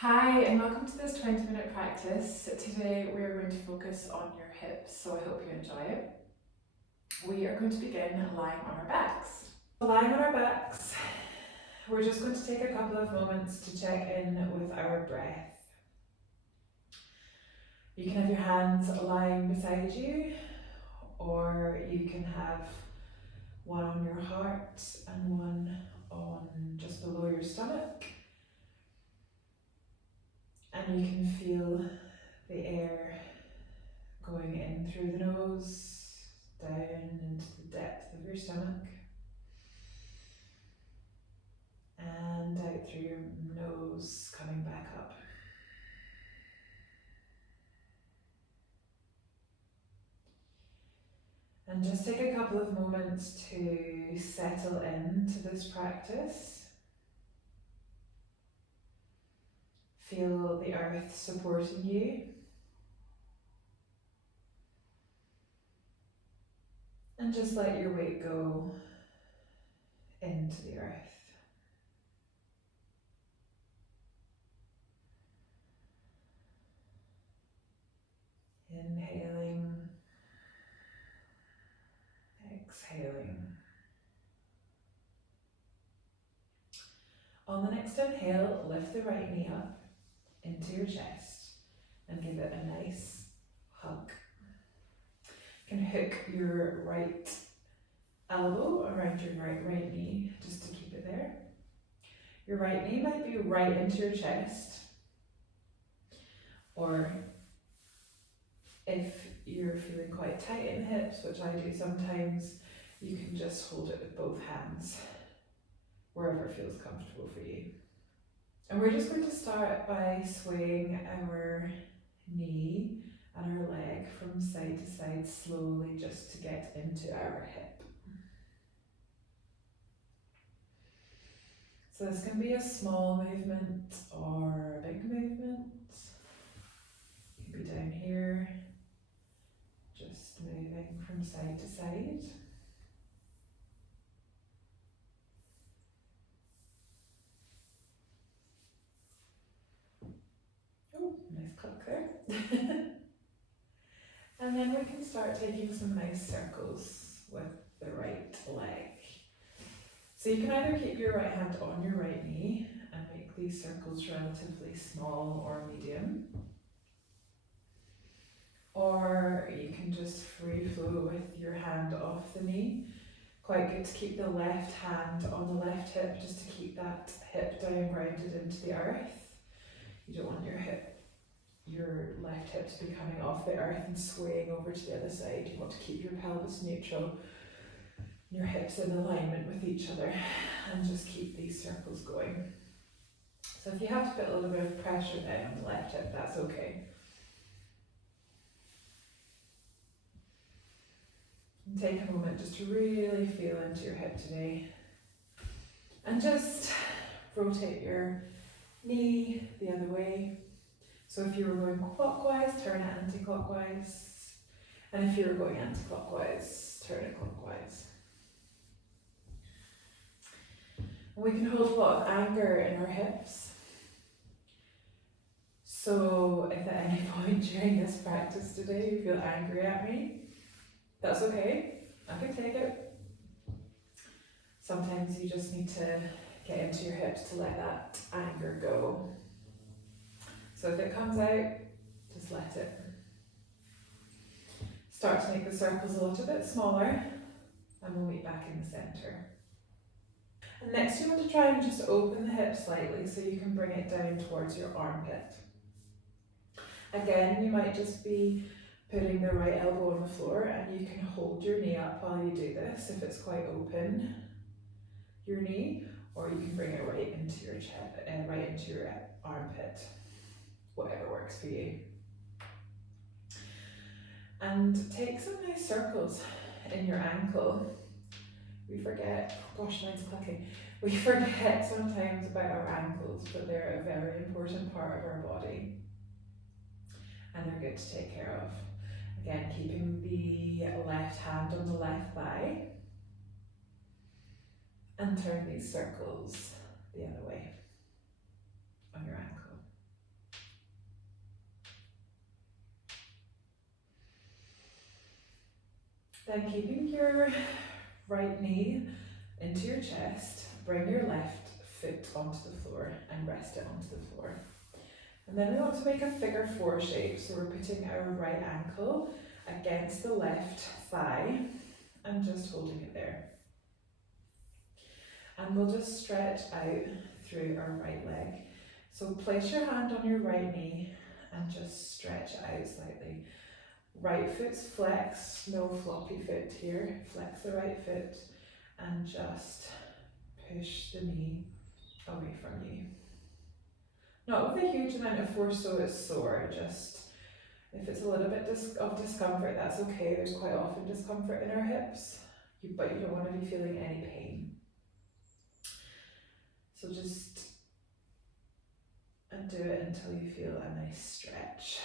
Hi, and welcome to this 20-minute practice. Today we are going to focus on your hips, so I hope you enjoy it. We are going to begin lying on our backs. Lying on our backs, we're just going to take a couple of moments to check in with our breath. You can have your hands lying beside you, or you can have one on your heart and one on just below your stomach. And you can feel the air going in through the nose, down into the depth of your stomach, and out through your nose, coming back up. And just take a couple of moments to settle into this practice. Feel the earth supporting you. And just let your weight go into the earth. Inhaling, exhaling. On the next inhale, lift the right knee up into your chest and give it a nice hug. You can hook your right elbow around your right knee just to keep it there. Your right knee might be right into your chest, or if you're feeling quite tight in the hips, which I do sometimes, you can just hold it with both hands, wherever feels comfortable for you. And we're just going to start by swaying our knee and our leg from side to side slowly, just to get into our hip. So this can be a small movement or a big movement. You can be down here, just moving from side to side. Oh, nice click there. And then we can start taking some nice circles with the right leg. So you can either keep your right hand on your right knee and make these circles relatively small or medium, or you can just free flow with your hand off the knee. Quite good to keep the left hand on the left hip, just to keep that hip down grounded into the earth. You don't want your left hip to be coming off the earth and swaying over to the other side. You want to keep your pelvis neutral, your hips in alignment with each other, and just keep these circles going. So if you have to put a little bit of pressure down on the left hip, that's okay. And take a moment just to really feel into your hip today. And just rotate your knee the other way. So if you were going clockwise, turn it anti-clockwise. And if you were going anti-clockwise, turn it clockwise. And we can hold a lot of anger in our hips. So if at any point during this practice today you feel angry at me, that's okay. I can take it. Sometimes you just need to get into your hips to let that anger go. So if it comes out, just let it. Start to make the circles a little bit smaller, and we'll meet back in the centre. And next you want to try and just open the hip slightly so you can bring it down towards your armpit. Again, you might just be putting the right elbow on the floor, and you can hold your knee up while you do this if it's quite open, your knee, or you can bring it right into your chest, right into your armpit, whatever works for you. And take some nice circles in your ankle. We forget, gosh, mine's clicking. We forget sometimes about our ankles, but they're a very important part of our body, and they're good to take care of. Again, keeping the left hand on the left thigh, and turn these circles the other way on your ankle. Then keeping your right knee into your chest, bring your left foot onto the floor and rest it onto the floor. And then we want to make a figure 4 shape, so we're putting our right ankle against the left thigh and just holding it there. And we'll just stretch out through our right leg. So place your hand on your right knee and just stretch it out slightly. Right foot's flexed, no floppy foot here. Flex the right foot and just push the knee away from you. Not with a huge amount of force so it's sore, just if it's a little bit of discomfort, that's okay. There's quite often discomfort in our hips, but you don't want to be feeling any pain. So just do it until you feel a nice stretch.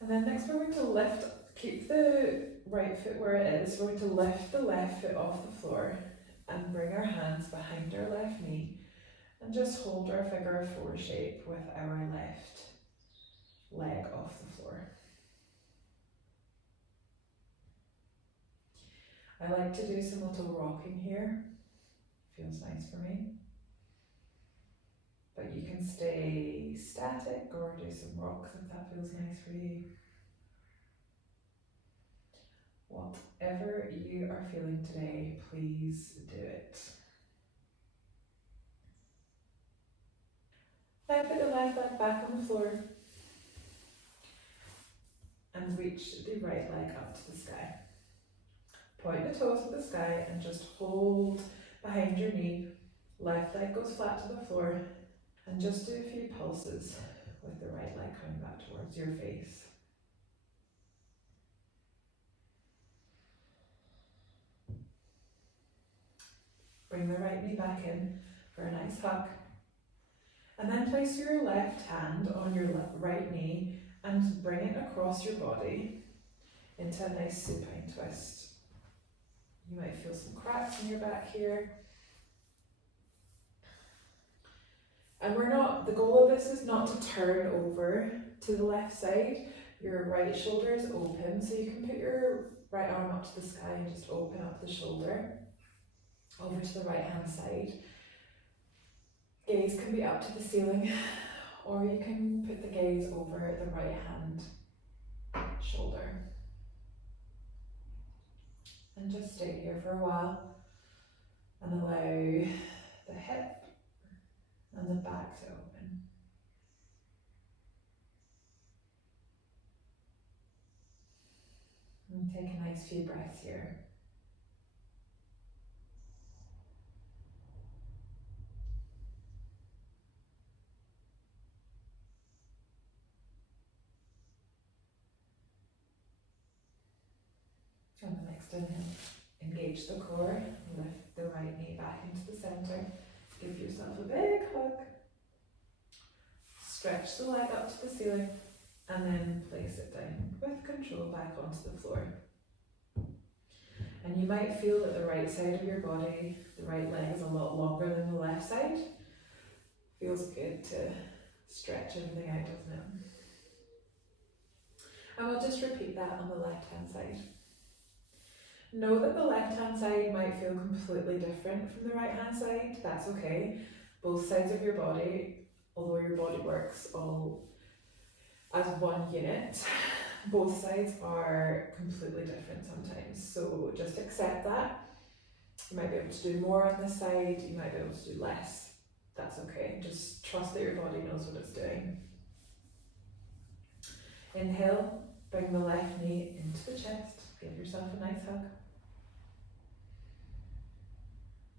And then next we're going to lift, keep the right foot where it is, we're going to lift the left foot off the floor and bring our hands behind our left knee and just hold our figure 4 shape with our left leg off the floor. I like to do some little rocking here, feels nice for me. But you can stay static or do some rocks if that feels nice for you. Whatever you are feeling today, please do it. Then put the left leg back on the floor and reach the right leg up to the sky. Point the toes to the sky and just hold behind your knee. Left leg goes flat to the floor and just do a few pulses with the right leg coming back towards your face. Bring the right knee back in for a nice hug. And then place your left hand on your right knee and bring it across your body into a nice supine twist. You might feel some cracks in your back here. And the goal of this is not to turn over to the left side. Your right shoulder is open, so you can put your right arm up to the sky and just open up the shoulder over to the right hand side. Gaze can be up to the ceiling, or you can put the gaze over the right hand shoulder. And just stay here for a while and allow the hip and the back to open. And take a nice few breaths here. On the next inhale, engage the core, lift the right knee back into the center, give yourself a big hug, stretch the leg up to the ceiling, and then place it down with control back onto the floor. And you might feel that the right side of your body, the right leg, is a lot longer than the left side. Feels good to stretch everything out, doesn't it? And we'll just repeat that on the left hand side. Know that the left hand side might feel completely different from the right hand side. That's okay. Both sides of your body, although your body works all as one unit, both sides are completely different sometimes. So just accept that. You might be able to do more on this side, you might be able to do less. That's okay. Just trust that your body knows what it's doing. Inhale, bring the left knee into the chest. Give yourself a nice hug.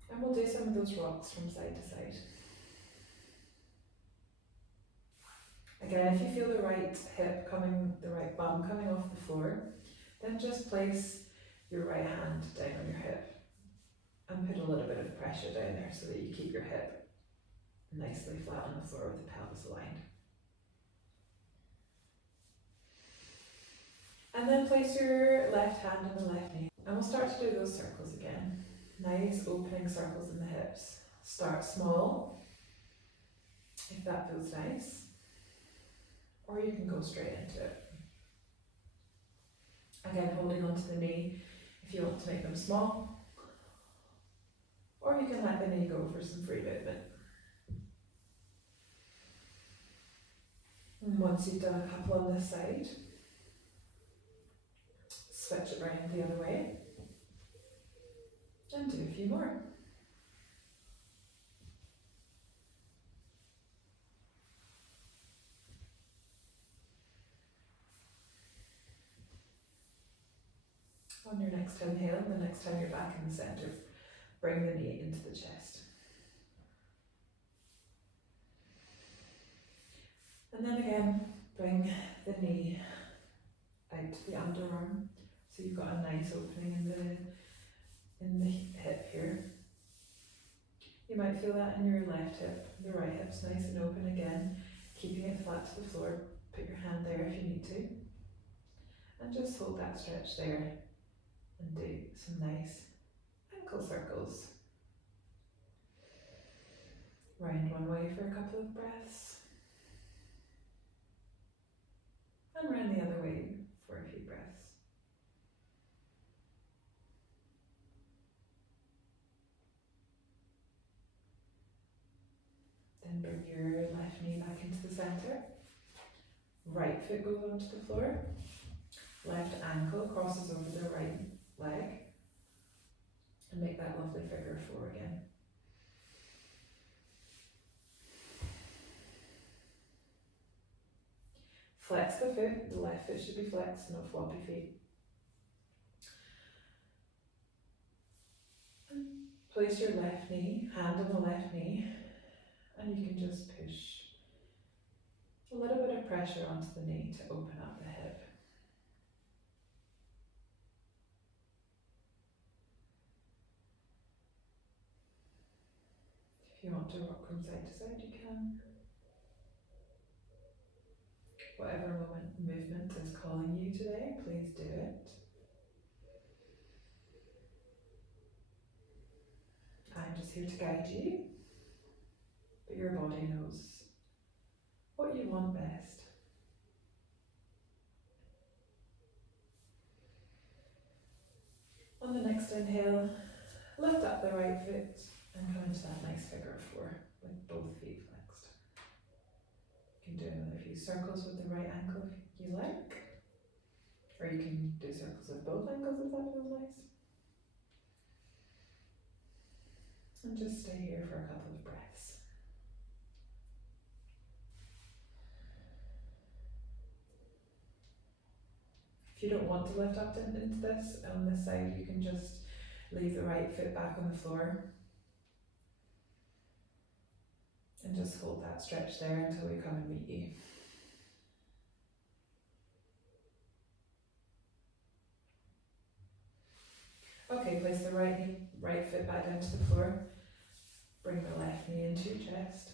And we'll do some of those rocks from side to side. Again, if you feel the right hip the right bum coming off the floor, then just place your right hand down on your hip and put a little bit of pressure down there so that you keep your hip nicely flat on the floor with the pelvis aligned. And then place your left hand on the left knee. And we'll start to do those circles again. Nice opening circles in the hips. Start small. if that feels nice, or you can go straight into it. Again, holding onto the knee if you want to make them small, or you can let the knee go for some free movement. And once you've done a couple on this side, switch it around the other way and do a few more. On your next inhale, the next time you're back in the centre, bring the knee into the chest. And then again, bring the knee out to the underarm. So you've got a nice opening in the hip here. You might feel that in your left hip. The right hip's nice and open again, keeping it flat to the floor. Put your hand there if you need to. And just hold that stretch there and do some nice ankle circles. Round one way for a couple of breaths. And round the other way for a few breaths. Then bring your left knee back into the centre. Right foot goes onto the floor. Left ankle crosses over the right leg. And make that lovely figure four again. Flex the foot, the left foot should be flexed, no floppy feet. Place your left knee, hand on the left knee, and you can just push a little bit of pressure onto the knee to open up the hip. If you want to rock from side to side, you can. Whatever movement is calling you today, please do it. I'm just here to guide you, but your body knows what you want best. On the next inhale, lift up the right foot and come into that nice figure four with both feet flexed. You can do another few circles with the right ankle if you like, or you can do circles with both ankles if that feels nice. And just stay here for a couple of breaths. If you don't want to lift up into this, on this side, you can just leave the right foot back on the floor and just hold that stretch there until we come and meet you. Okay, place the right foot back down to the floor. Bring the left knee into your chest.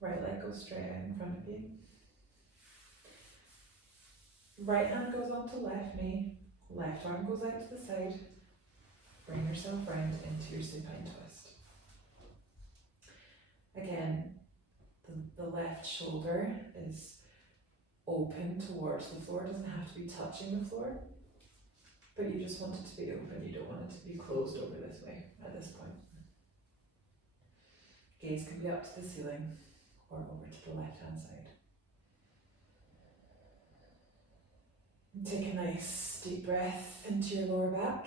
Right leg goes straight out in front of you. Right hand goes onto left knee. Left arm goes out to the side. Bring yourself round into your supine twist. Again, the left shoulder is open towards the floor. It doesn't have to be touching the floor, but you just want it to be open. You don't want it to be closed over this way at this point. Gaze can be up to the ceiling or over to the left hand side. And take a nice deep breath into your lower back.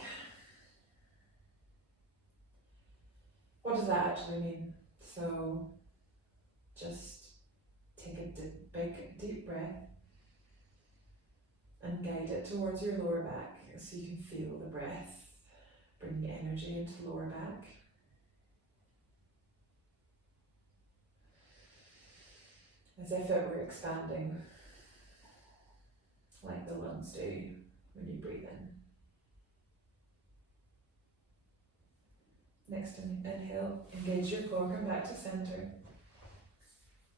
What does that actually mean? So just take a big deep breath and guide it towards your lower back so you can feel the breath bringing energy into the lower back. As if it were expanding, like the lungs do when you breathe in. Next inhale, engage your core, come back to center.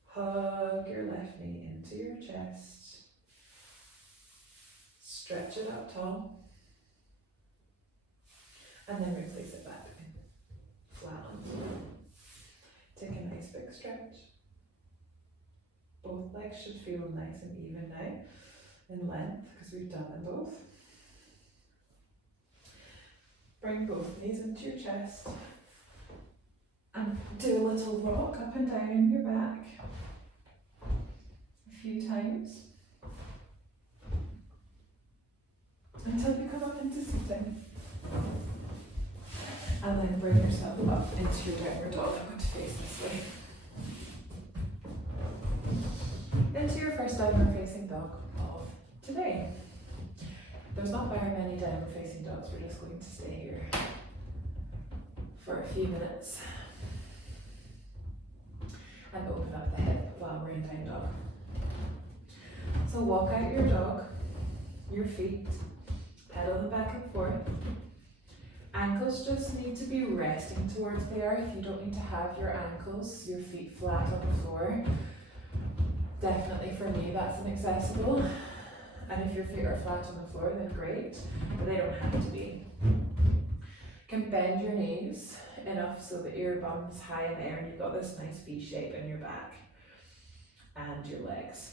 Hug your left knee into your chest. Stretch it up tall. And then replace it back flat on the floor. Take a nice big stretch. Both legs should feel nice and even now in length because we've done them both. Bring both knees into your chest and do a little rock up and down in your back a few times until you come up into sitting. And then bring yourself up into your downward dog. I'm going to face this way. Into your first downward facing dog of today. There's not very many downward facing dogs, we're just going to stay here for a few minutes and open up the hip while we're in down dog. So walk out your dog, your feet, pedal them back and forth. Ankles just need to be resting towards the earth. You don't need to have your ankles, your feet flat on the floor. Definitely for me that's inaccessible. And if your feet are flat on the floor, then great, but they don't have to be. You can bend your knees enough so that your bum's high in the air and you've got this nice V shape in your back and your legs.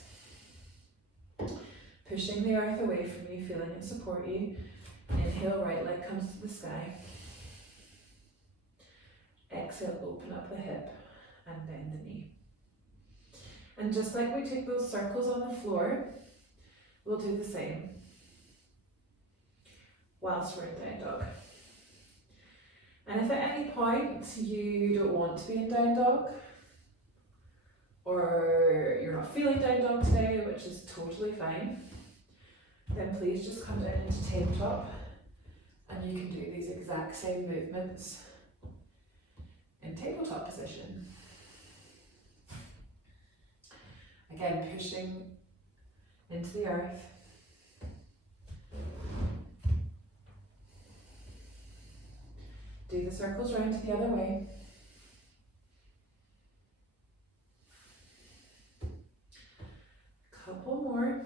Pushing the earth away from you, feeling it support you. Inhale, right leg comes to the sky. Exhale, open up the hip and bend the knee. And just like we took those circles on the floor, we'll do the same whilst we're in down dog. And if at any point you don't want to be in down dog, or you're not feeling down dog today, which is totally fine, then please just come down into tabletop and you can do these exact same movements in tabletop position. Again, pushing into the earth. Do the circles round to the other way. Couple more.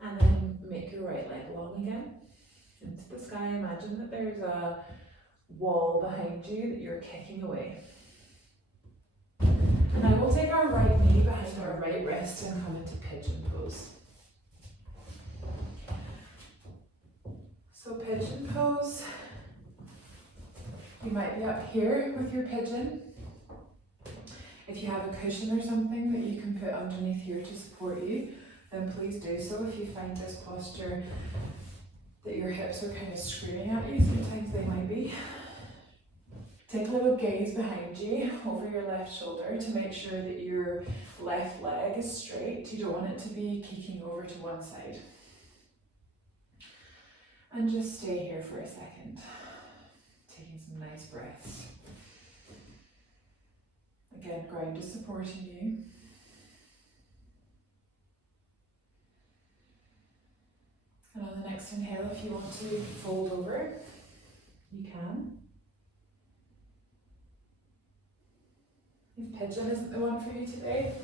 And then make your right leg long again. Into the sky. Imagine that there's a wall behind you that you're kicking away. And now we'll take our right knee behind our right wrist and come into pigeon pose. So pigeon pose, you might be up here with your pigeon. If you have a cushion or something that you can put underneath here to support you, then please do so. If you find this posture that your hips are kind of screaming at you, sometimes they might be. Take a little gaze behind you over your left shoulder to make sure that your left leg is straight. You don't want it to be peeking over to one side. And just stay here for a second, taking some nice breaths. Again, ground is supporting you. And on the next inhale, if you want to fold over, you can. If pigeon isn't the one for you today,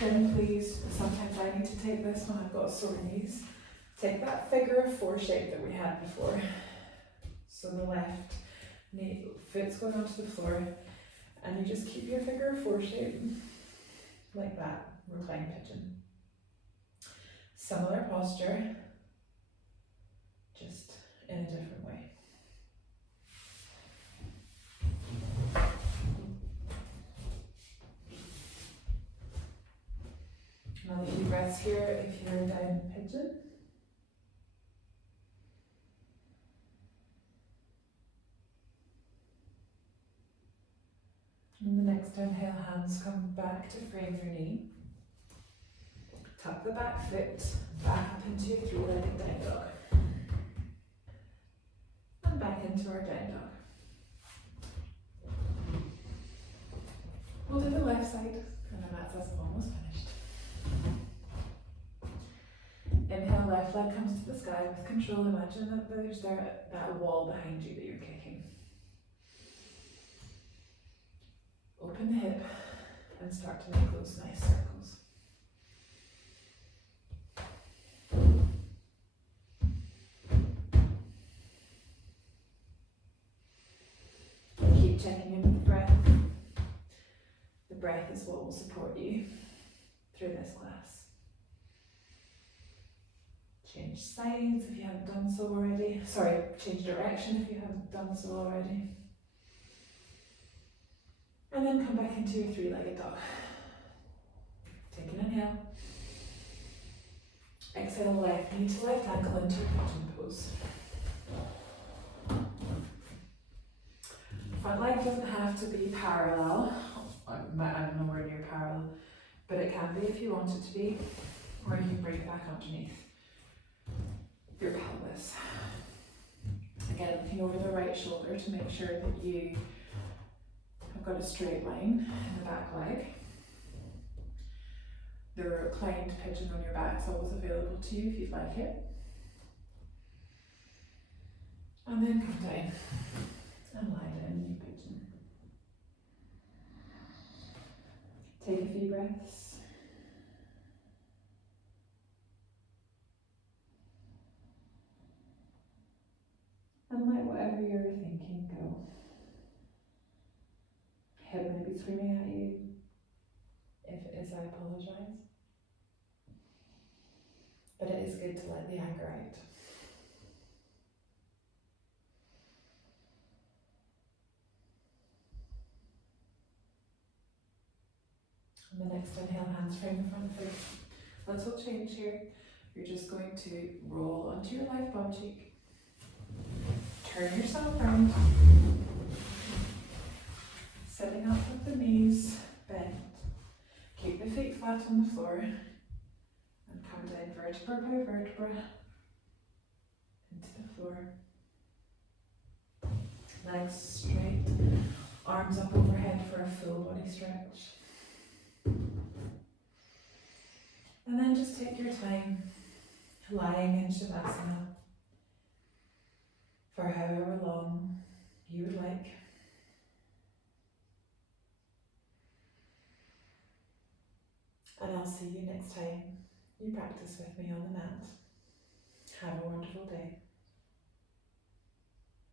then please, sometimes I need to take this when I've got sore knees. Take that figure of four shape that we had before. So the left knee, foot's going onto the floor, and you just keep your figure of four shape like that, reclined pigeon. Similar posture, just in a different way. Another few breaths here if you're down pigeon. And the next inhale, hands come back to frame your knee. Tuck the back foot back up into your three-legged down dog. And back into our down dog. We'll do the left side, and then that's us almost finished. Inhale, left leg comes to the sky with control. Imagine that there's that wall behind you that you're kicking. Open the hip and start to make those nice circles. keep checking in with the breath. The breath is what will support you through this class. Change sides if you haven't done so already. Sorry, change direction if you haven't done so already. And then come back into your three-legged dog. Take an inhale. Exhale, left knee to left ankle into your pigeon pose. Front leg doesn't have to be parallel. I don't know where near parallel, but it can be if you want it to be, or you can bring it back underneath your pelvis. Again, looking over the right shoulder to make sure that you have got a straight line in the back leg. The reclined pigeon on your back is always available to you if you'd like it. And then come down and lie down in your pigeon. Take a few breaths. And let whatever you're thinking go. Head may be screaming at you. If it is, I apologise. But it is good to let the anger out. On the next inhale, hands frame the front foot. Little change here. You're just going to roll onto your left bum cheek. Turn yourself around. Sitting up with the knees bent. Keep the feet flat on the floor. And come down vertebra by vertebra into the floor. Legs straight. Arms up overhead for a full body stretch. And then just take your time lying in Shavasana for however long you would like. And I'll see you next time you practice with me on the mat. Have a wonderful day.